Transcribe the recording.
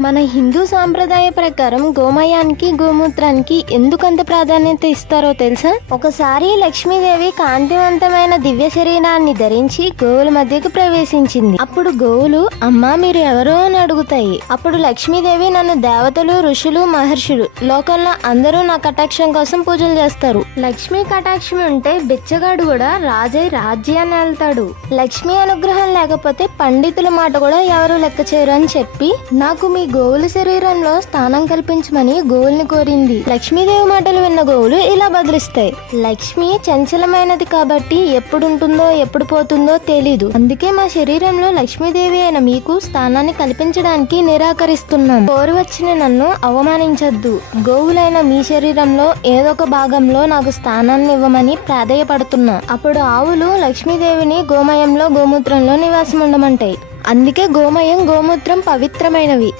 మన హిందూ సాంప్రదాయ ప్రకారం గోమయానికి గోమూత్రానికి ఎందుకంత ప్రాధాన్యత ఇస్తారో తెలుసా? ఒకసారి లక్ష్మీదేవి కాంతివంతమైన దివ్య శరీరాన్ని ధరించి గోవుల మధ్యకు ప్రవేశించింది. అప్పుడు గోవులు అమ్మా మీరు ఎవరో అని అడుగుతాయి. అప్పుడు లక్ష్మీదేవి నన్ను దేవతలు, ఋషులు, మహర్షులు, లోకంలో అందరూ నా కటాక్షం కోసం పూజలు చేస్తారు. లక్ష్మీ కటాక్షం ఉంటే బిచ్చగాడు కూడా రాజై రాజ్యాన్ని వెళ్తాడు. లక్ష్మీ అనుగ్రహం లేకపోతే పండితుల మాట కూడా ఎవరు లెక్క చేయరు అని చెప్పి నాకు మీ గోవుల శరీరంలో స్థానం కల్పించమని గోవుల్ని కోరింది. లక్ష్మీదేవి మాటలు విన్న గోవులు ఇలా బదులిస్తాయి. లక్ష్మి చంచలమైనది కాబట్టి ఎప్పుడుంటుందో ఎప్పుడు పోతుందో తెలీదు. అందుకే మా శరీరంలో లక్ష్మీదేవి అయిన మీకు స్థానాన్ని కల్పించడానికి నిరాకరిస్తున్నాం. కోరి వచ్చిన నన్ను అవమానించద్దు. గోవులైన మీ శరీరంలో ఏదో ఒక భాగంలో నాకు స్థానాన్ని ఇవ్వమని ప్రాధేయపడుతున్నా. అప్పుడు ఆవులు లక్ష్మీదేవిని గోమయంలో గోమూత్రంలో నివాసం ఉండమంటాయి. అందుకే గోమయం, గోమూత్రం పవిత్రమైనవి.